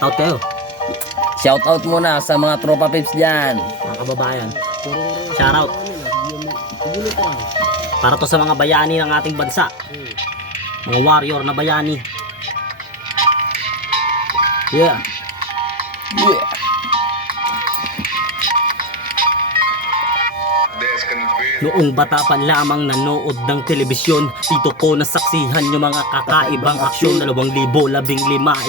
Out kayo. Shoutout muna sa mga tropa pips dyan. Mga kababayan. Shoutout. Para to sa mga bayani ng ating bansa. Mga warrior na bayani. Yeah. Yeah. Noong bata pa lamang nanood ng telebisyon, dito ko nasaksihan yung mga kakaibang aksyon. 2015,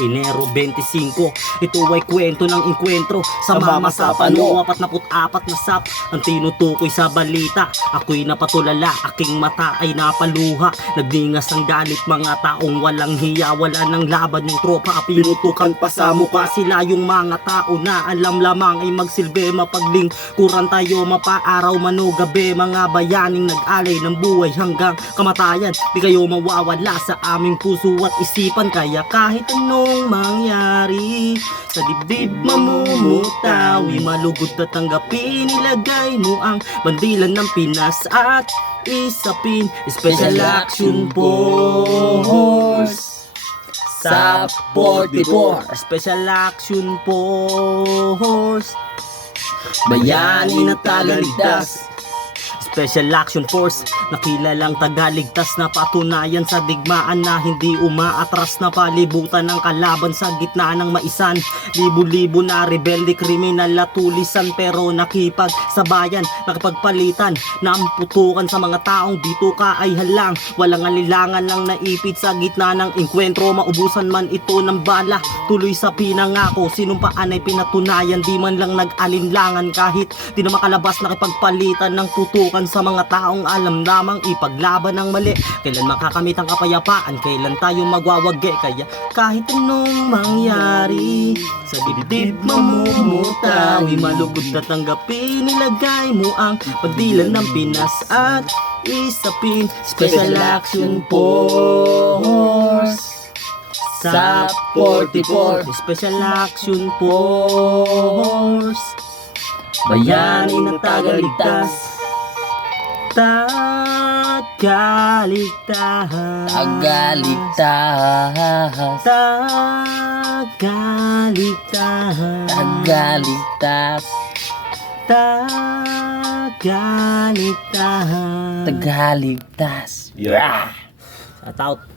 Enero 25. Ito ay kwento ng inkwentro sa mama sa pano. 44 na sap ang tinutukoy sa balita. Ako'y napatulala, aking mata ay napaluha. Nagdingas ang galit mga taong walang hiya. Wala nang laban yung tropa, pinutukan pa sa mukha. Sila yung mga tao na alam lamang ay magsilbi. Mapaglingkuran tayo mapaaraw mano gabi. Mga bayaning nag-alay ng buhay hanggang kamatayan. Di kayo mawawala sa aming puso at isipan. Kaya kahit anong mangyari sa dibdib mamumutawi, malugod na tanggapin. Ilagay mo ang bandilan ng Pinas at isapin. Special Action Force Sa 44. Special Action Force, bayani na tagaligtas. Special Action Force, nakilalang tagaligtas na patunayan sa digmaan na hindi umaatras na palibutan ng kalaban sa gitna ng maisan. Libo-libo na rebelde, kriminal at tulisan pero nakipag sa bayan, nakapagpalitan na ang putukan sa mga taong bituka ay halang. Walang alilangan lang naipit sa gitna ng inkwentro, maubusan man ito ng bala. Tuloy sa pinangako, sinumpaan ay pinatunayan, di man lang nag-alinlangan kahit di na makalabas, nakipagpalitan ng putukan sa mga taong alam lamang ipaglaban ng mali. Kailan makakamit ang kapayapaan, kailan tayo magwawagi. Kaya kahit anong mangyari sa dibdib mamumutawi, malugod na tanggapin. Ilagay mo ang bandilan ng Pinas at isapin. Special Action Force sa 44. Special Action Force, bayani na tagaligtas. Tagaligtas. Tagaligtas. Tagaligtas. Tagaligtas. Tagaligtas. Tagaligtas. Yeah. Shout out.